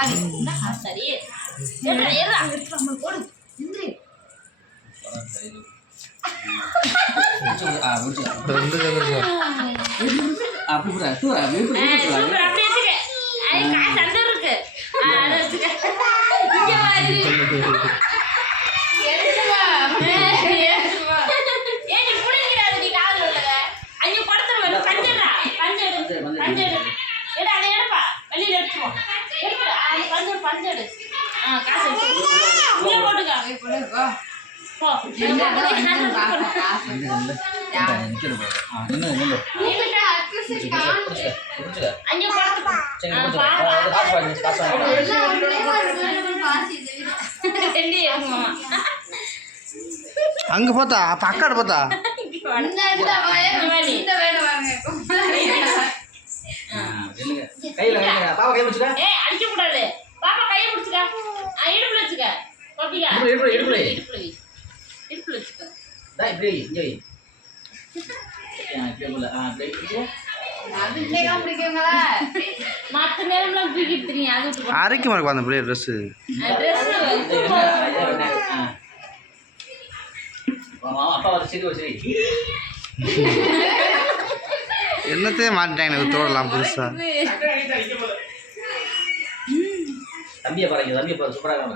சரி போடு அங்க பார்த்தா பக்காடு பார்த்தா அடிக்க கூடாது பாப்பா கையை பிடிச்சுக்க இடுப்புல வச்சுக்க இடுப்புல வச்சுக்க மற்ற நேரம்லாம் தூக்கிட்டு தெரியும் அது அரைக்க மாட்டேன் அந்த பிள்ளைய ட்ரெஸ்ஸு என்னத்தையே மாட்டாங்க எனக்கு தோடலாம் புதுசா தம்பியை பாருங்க சூப்பராக